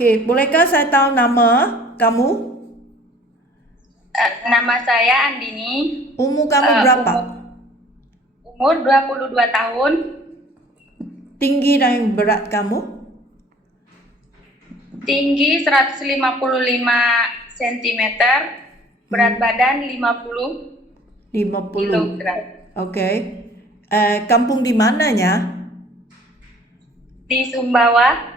Okey, bolehkah saya tahu nama kamu? Nama saya Andini. Umur kamu berapa? Umur 22 tahun. Tinggi dan berat kamu? Tinggi 155 cm. Berat badan 50 50. kilogram. Okey. Kampung di mananya? Di Sumbawa.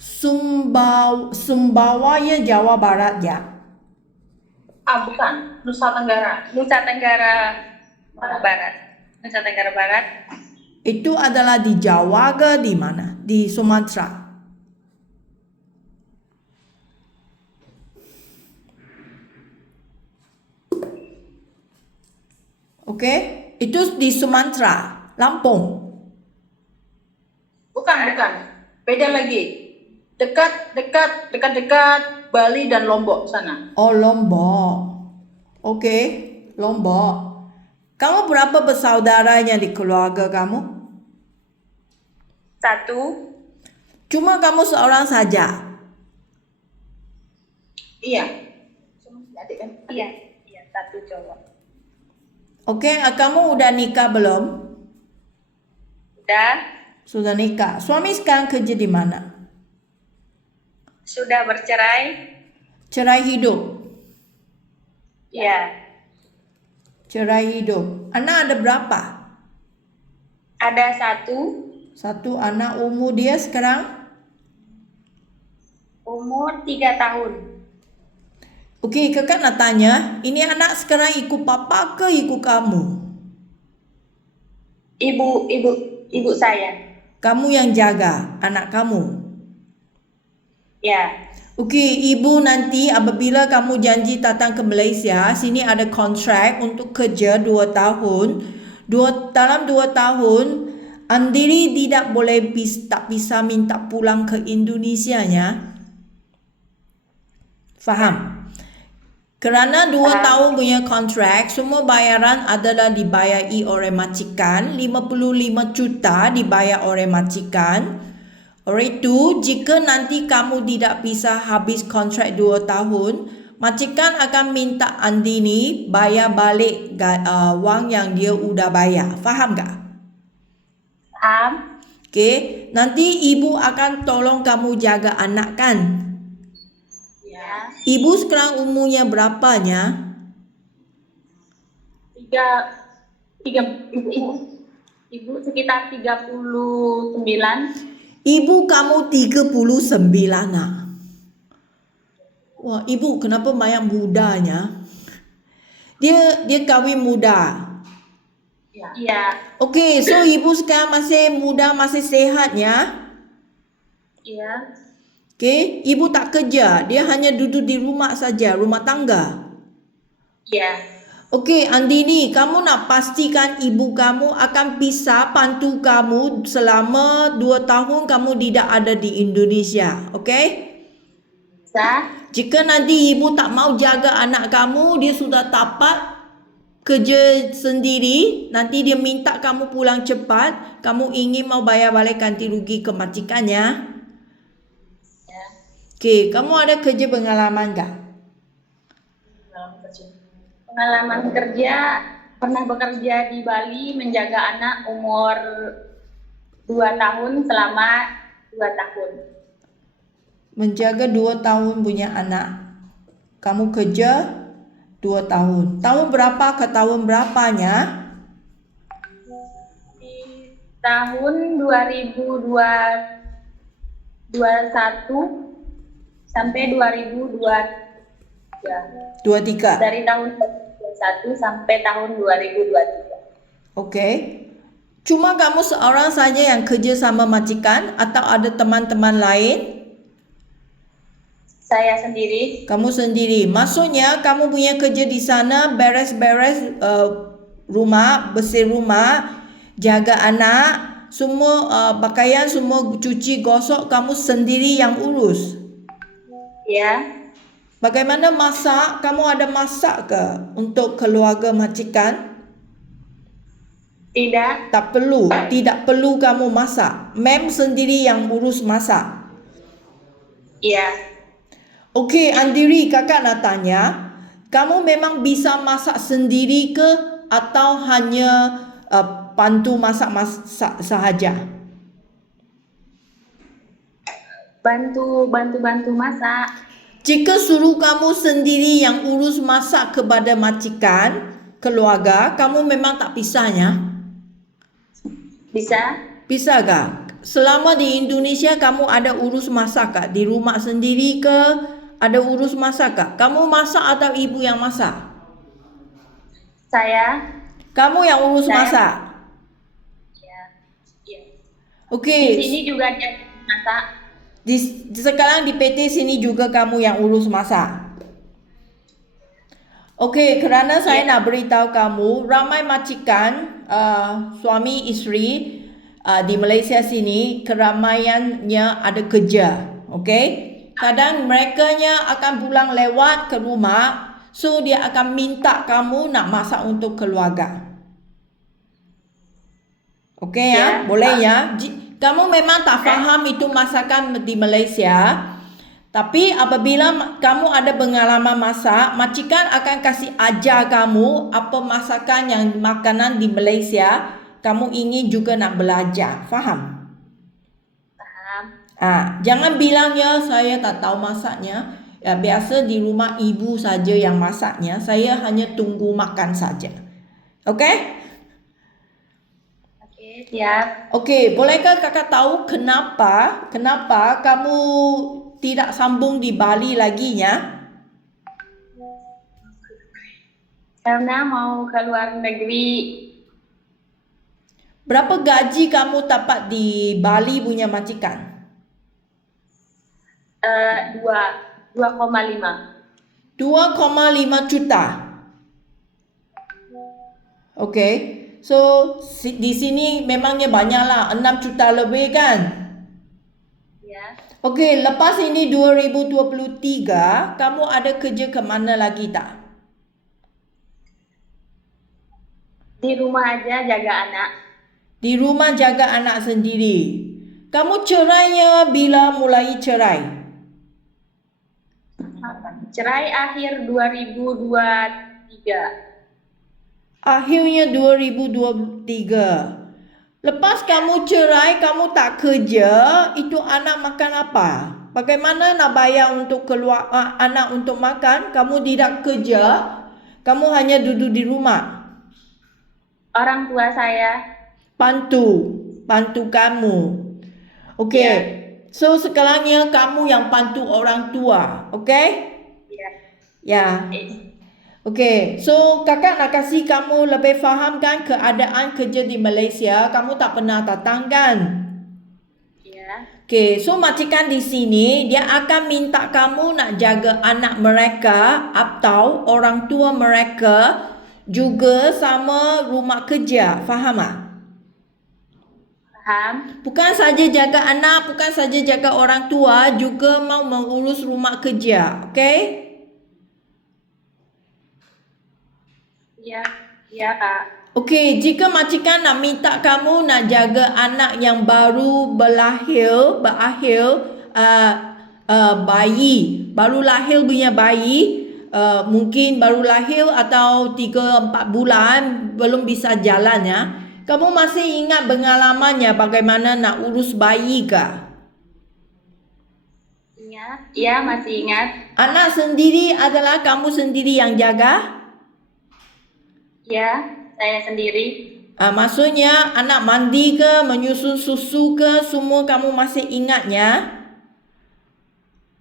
Sumbawa ya, Jawa Barat ya? Bukan. Nusa Tenggara Barat. Nusa Tenggara Barat. Itu adalah di Jawa ke di mana? Di Sumatera. Okey, itu di Sumatera, Lampung. Bukan. Beda lagi. Dekat Bali dan Lombok sana. Oh, Lombok. Okey, Lombok. Kamu berapa bersaudaranya di keluarga kamu? 1. Cuma kamu seorang saja? Iya. Adik kan? Iya, 1 cowok. Okey, kamu udah nikah belum? Sudah nikah. Suami sekarang kerja di mana? Sudah bercerai. Cerai hidup. Ya. Cerai hidup. Anak ada berapa? Ada 1. Satu anak. Umur dia sekarang? Umur 3 tahun. Okey, kakak nak tanya, ini anak sekarang ikut papa ke ikut kamu? Ibu saya. Kamu yang jaga anak kamu? Ya. Okey, ibu nanti apabila kamu janji datang ke Malaysia, sini ada kontrak untuk kerja 2 tahun. Dalam 2 tahun, Andiri tak bisa minta pulang ke Indonesianya. Faham? Kerana 2 tahun punya kontrak, semua bayaran adalah dibayari oleh majikan, 55 juta dibayar oleh majikan. Oleh itu, jika nanti kamu tidak bisa habis kontrak 2 tahun, majikan akan minta Andini bayar balik wang yang dia sudah bayar. Faham tak? Faham. Okey, nanti ibu akan tolong kamu jaga anak kan? Ya. Ibu sekarang umurnya berapanya? Ibu sekitar 39. Ibu kamu 39 nak. Wah, ibu kenapa banyak mudanya? Dia kahwin muda. Iya. Okey, so ibu sekarang masih muda, masih sehat ya? Iya. Okey, ibu tak kerja, dia hanya duduk di rumah saja, rumah tangga. Iya. Okey, Andini, kamu nak pastikan ibu kamu akan bisa bantu kamu selama 2 tahun kamu tidak ada di Indonesia. Okey? Bisa. Jika nanti ibu tak mau jaga anak kamu, dia sudah dapat kerja sendiri, nanti dia minta kamu pulang cepat, kamu ingin mau bayar balik ganti rugi ke majikannya. Ya. Okey, kamu ada kerja pengalaman tak? Pengalaman kerja, pernah bekerja di Bali menjaga anak umur 2 tahun selama 2 tahun. Menjaga 2 tahun punya anak. Kamu kerja 2 tahun. Tahun berapa ke tahun berapanya? Di tahun 2021 sampai 2023. 23. Dari tahun 2021 sampai tahun 2023. Okey. Cuma kamu seorang saja yang kerja sama majikan atau ada teman-teman lain? Saya sendiri. Kamu sendiri. Maksudnya kamu punya kerja di sana beres-beres rumah, bersih rumah, jaga anak, semua pakaian semua cuci gosok kamu sendiri yang urus. Ya. Bagaimana masak? Kamu ada masak ke untuk keluarga majikan? Tidak. Tidak perlu kamu masak. Mem sendiri yang urus masak. Iya. Okey, Andiri, kakak nak tanya, kamu memang bisa masak sendiri ke atau hanya bantu masak sahaja? Bantu masak. Jika suruh kamu sendiri yang urus masak kepada majikan, keluarga, kamu memang tak pisahnya? Bisa? Bisa kah? Selama di Indonesia kamu ada urus masak kah? Di rumah sendiri ke? Ada urus masak kah? Kamu masak atau ibu yang masak? Saya? Kamu yang urus Saya. masak? Iya. Iya. Okey. Di sini juga dia masak. Sekarang di PT sini juga kamu yang urus masak. Okey, kerana saya nak beritahu kamu, ramai majikan, suami isteri di Malaysia sini, keramaiannya ada kerja. Okey? Kadang merekanya akan pulang lewat ke rumah, so dia akan minta kamu nak masak untuk keluarga. Okey ya? Ya. Boleh ya? Kamu memang tak faham itu masakan di Malaysia. Tapi apabila kamu ada pengalaman masak, majikan akan kasih ajar kamu apa masakan yang makanan di Malaysia. Kamu ingin juga nak belajar. Faham? Paham. Jangan bilang ya saya tak tahu masaknya. Ya, biasa di rumah ibu saja yang masaknya. Saya hanya tunggu makan saja. Okey? Oke, siap. Okey, bolehkah kakak tahu kenapa kamu tidak sambung di Bali lagi ya? Karena mau ke luar negeri. Berapa gaji kamu dapat di Bali punya majikan? 2,5. 2,5 juta. Okey. So di sini memangnya banyaklah, 6 juta lebih kan? Ya. Okey, lepas ini 2023, kamu ada kerja ke mana lagi tak? Di rumah aja jaga anak. Di rumah jaga anak sendiri. Kamu cerainya bila mulai cerai? Cerai akhir 2023. Akhirnya 2023. Lepas kamu cerai, kamu tak kerja, itu anak makan apa? Bagaimana nak bayar untuk keluar anak untuk makan? Kamu tidak kerja, kamu hanya duduk di rumah. Orang tua saya. Bantu kamu. Okey. Ya. So sekarangnya kamu yang bantu orang tua, okey? Ya. Ya. Okey, so kakak nak kasih kamu lebih faham kan keadaan kerja di Malaysia. Kamu tak pernah datang kan? Ya. Okey, so majikan di sini dia akan minta kamu nak jaga anak mereka atau orang tua mereka juga sama rumah kerja. Faham tak? Paham. Bukan saja jaga anak, bukan saja jaga orang tua, juga mau mengurus rumah kerja. Okey? Iya. Iya, Kak. Okey, jika majikan nak minta kamu nak jaga anak yang baru berakhir bayi, baru lahir punya bayi, mungkin baru lahir atau 3-4 bulan belum bisa jalan ya. Kamu masih ingat pengalamannya bagaimana nak urus bayi kah? Ingat? Iya, masih ingat. Anak sendiri adalah kamu sendiri yang jaga? Ya, saya sendiri. Maksudnya anak mandi ke, menyusun susu ke, semua kamu masih ingatnya?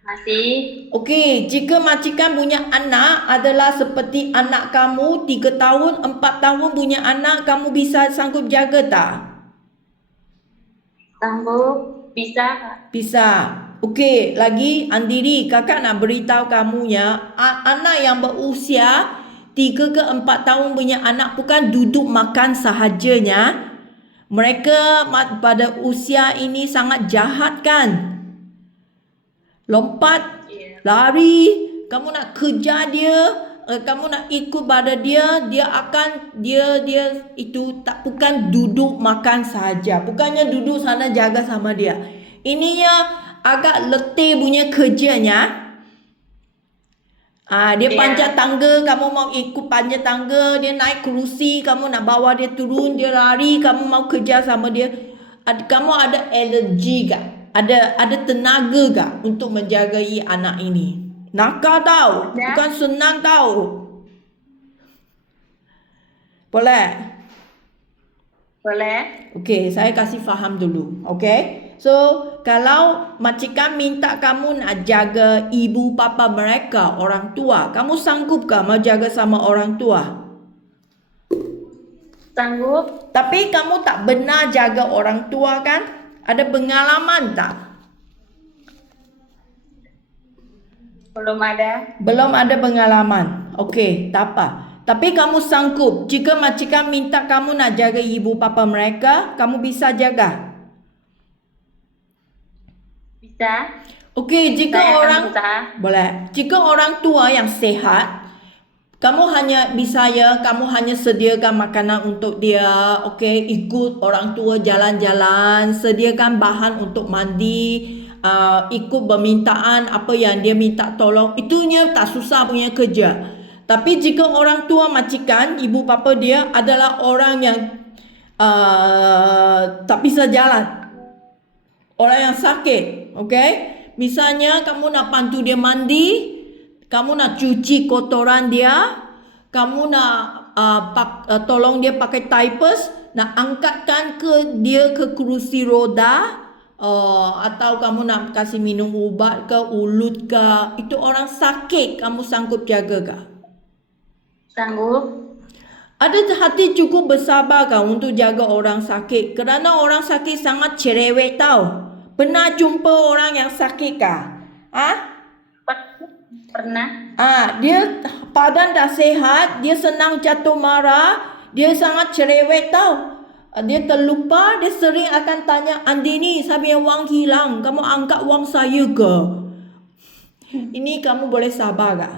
Masih. Okey, jika majikan punya anak adalah seperti anak kamu 3 tahun, 4 tahun punya anak, kamu bisa sanggup jaga tak? Sanggup. Bisa, Kak. Bisa. Okey, lagi Andiri, kakak nak beritahu kamu ya, anak yang berusia 3 ke 4 tahun punya anak bukan duduk makan sahajanya. Mereka pada usia ini sangat jahat kan? Lompat, lari, kamu nak kejar dia, kamu nak ikut pada dia, dia itu tak bukan duduk makan saja. Bukannya duduk sana jaga sama dia. Ininya agak letih punya kerjanya. Dia Ya. panjat tangga, kamu mau ikut panjat tangga, dia naik kerusi, kamu nak bawa dia turun, dia lari, kamu mau kerja sama dia. Kamu ada energi gak? Ada tenaga gak untuk menjagai anak ini? Nakal tau, Ada. bukan senang tau. Boleh? Boleh? Okey, saya kasih faham dulu. Okey? So, kalau majikan minta kamu nak jaga ibu bapa mereka, orang tua, kamu sanggup ke mau jaga sama orang tua? Sanggup? Tapi kamu tak benar jaga orang tua kan? Ada pengalaman tak? Belum ada. Belum ada pengalaman. Okey, tak apa. Tapi kamu sanggup. Jika majikan minta kamu nak jaga ibu bapa mereka, kamu bisa jaga. Bisa? Okey, jika Saya akan orang berusaha. boleh. Jika orang tua yang sehat, kamu hanya sediakan makanan untuk dia, okey, ikut orang tua jalan-jalan, sediakan bahan untuk mandi, ikut permintaan apa yang dia minta tolong. Itunya tak susah punya kerja. Tapi jika orang tua majikan, ibu bapa dia adalah orang yang tak bisa jalan. Orang yang sakit, okey? Misalnya kamu nak bantu dia mandi, kamu nak cuci kotoran dia, kamu nak tolong dia pakai diapers, nak angkatkan dia ke kerusi roda, atau kamu nak kasih minum ubat ke, ulut ke, itu orang sakit, kamu sanggup jaga ke? Sanggup? Ada hati cukup bersabar kah untuk jaga orang sakit? Kerana orang sakit sangat cerewet tau. Pernah jumpa orang yang sakit kah? Pernah? Dia badan dah sehat, dia senang jatuh marah, dia sangat cerewet tau. Dia terlupa, dia sering akan tanya, Andini, saya punya wang hilang, kamu angkat wang saya ke? Ini kamu boleh sabar kah?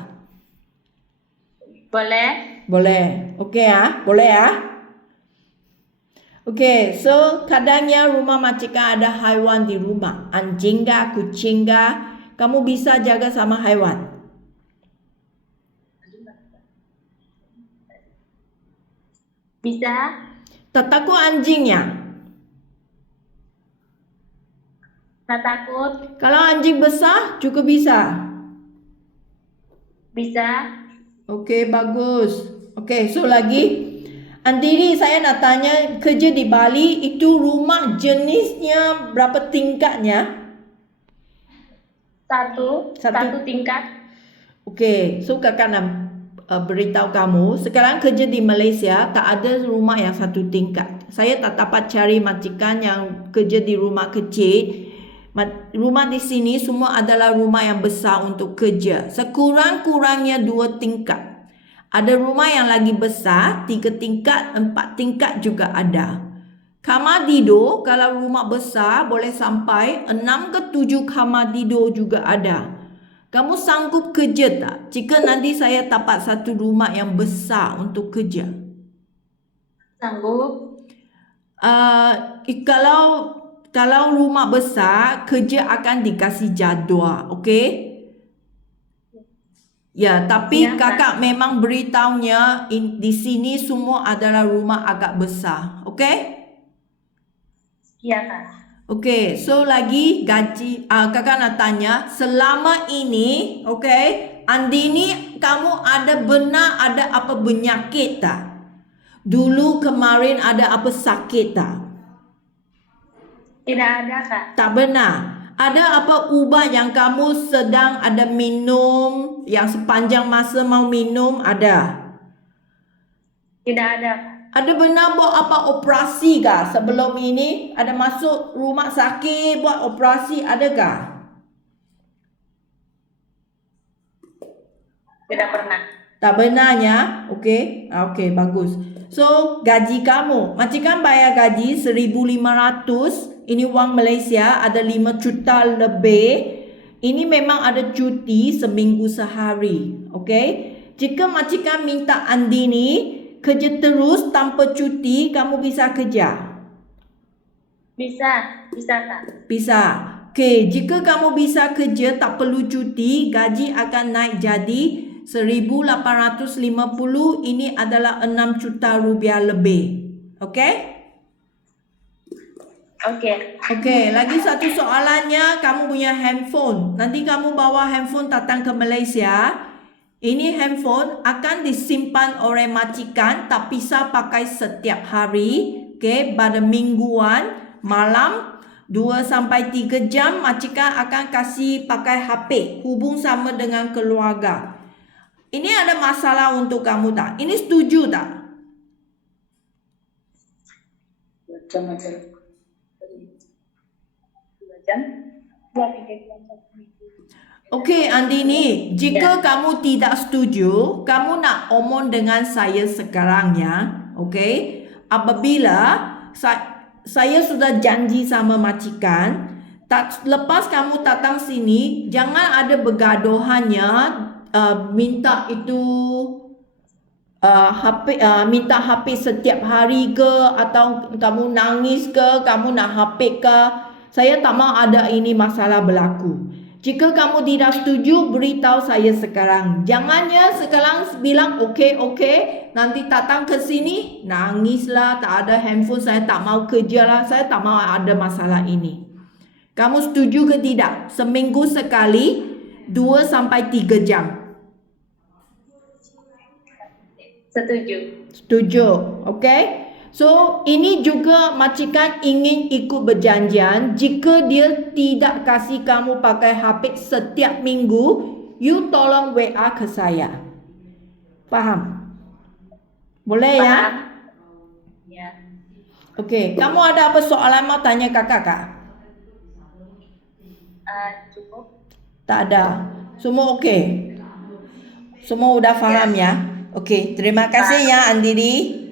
Boleh? Boleh. Okey boleh Okey, so kadangnya rumah majikan ada haiwan di rumah. Anjing kah, kucing kah, kamu bisa jaga sama haiwan. Bisa? Tak takut anjingnya? Tak takut? Kalau anjing besar juga bisa. Bisa? Okey, bagus. Okey, so lagi. Andini, saya nak tanya, kerja di Bali itu rumah jenisnya berapa tingkatnya? Satu tingkat. Okey, so kakak nak beritahu kamu, sekarang kerja di Malaysia tak ada rumah yang satu tingkat. Saya tak dapat cari majikan yang kerja di rumah kecil. Rumah di sini semua adalah rumah yang besar untuk kerja. Sekurang-kurangnya 2 tingkat. Ada rumah yang lagi besar, 3 tingkat, 4 tingkat juga ada. Kamar tidur, kalau rumah besar boleh sampai 6 ke 7 kamar tidur juga ada. Kamu sanggup kerja tak? Jika nanti saya dapat satu rumah yang besar untuk kerja. Sanggup? Kalau rumah besar, kerja akan dikasih jadual, okey? Ya, tapi Ya, kakak memang beritahunya di sini semua adalah rumah agak besar, okey? Iya, Kak. Okey, so lagi gaji, kakak nak tanya, selama ini, okey, Andini, kamu benar ada apa penyakit tak? Dulu kemarin ada apa sakit tak? Tidak ada, Kak. Tak benar. Ada apa ubat yang kamu sedang ada minum, yang sepanjang masa mau minum ada? Tidak ada, Kak. Ada benar buat apa operasi kah sebelum ini? Ada masuk rumah sakit buat operasi adakah? Tidak pernah. Tak benarnya? Okey. Okey, bagus. So, gaji kamu, majikan bayar gaji 1,500. Ini wang Malaysia, ada 5 juta lebih. Ini memang ada cuti seminggu sehari. Okey? Jika majikan minta Andini kerja terus tanpa cuti, kamu bisa kerja? Bisa, Kak. Bisa. Okey, jika kamu bisa kerja tak perlu cuti, gaji akan naik jadi 1,850. Ini adalah 6 juta rupiah lebih. Okey? Oke. Okey, lagi satu soalannya, kamu punya handphone. Nanti kamu bawa handphone datang ke Malaysia. Ini handphone akan disimpan oleh majikan, tak bisa pakai setiap hari. Okey, pada mingguan, malam 2-3 jam majikan akan kasih pakai HP, hubung sama dengan keluarga. Ini ada masalah untuk kamu tak? Ini setuju tak? Macam-macam. 2 jam. 2-3 jam. Okey, Andini, jika kamu tidak setuju, kamu nak omong dengan saya sekarang ya. Okey? Apabila saya sudah janji sama majikan, lepas kamu datang sini, jangan ada bergaduhannya, minta itu HP, minta HP setiap hari ke, atau kamu nangis ke, kamu nak HP ke. Saya tak mahu ada ini masalah berlaku. Jika kamu tidak setuju, beritahu saya sekarang. Jangannya sekarang bilang okey, nanti datang ke sini, nangislah, tak ada handphone, saya tak mau kerja lah, saya tak mau ada masalah ini. Kamu setuju ke tidak? Seminggu sekali, 2-3 jam. Setuju. Setuju, okey? So, ini juga majikan ingin ikut berjanjian. Jika dia tidak kasih kamu pakai HP setiap minggu, you tolong WA ke saya. Faham? Boleh ya? Paham? Ya. Okey, kamu ada apa soalan mau tanya kakak kak? Cukup. Tak ada. Semua okey? Semua udah faham ya? Okey, terima kasih ya Andini.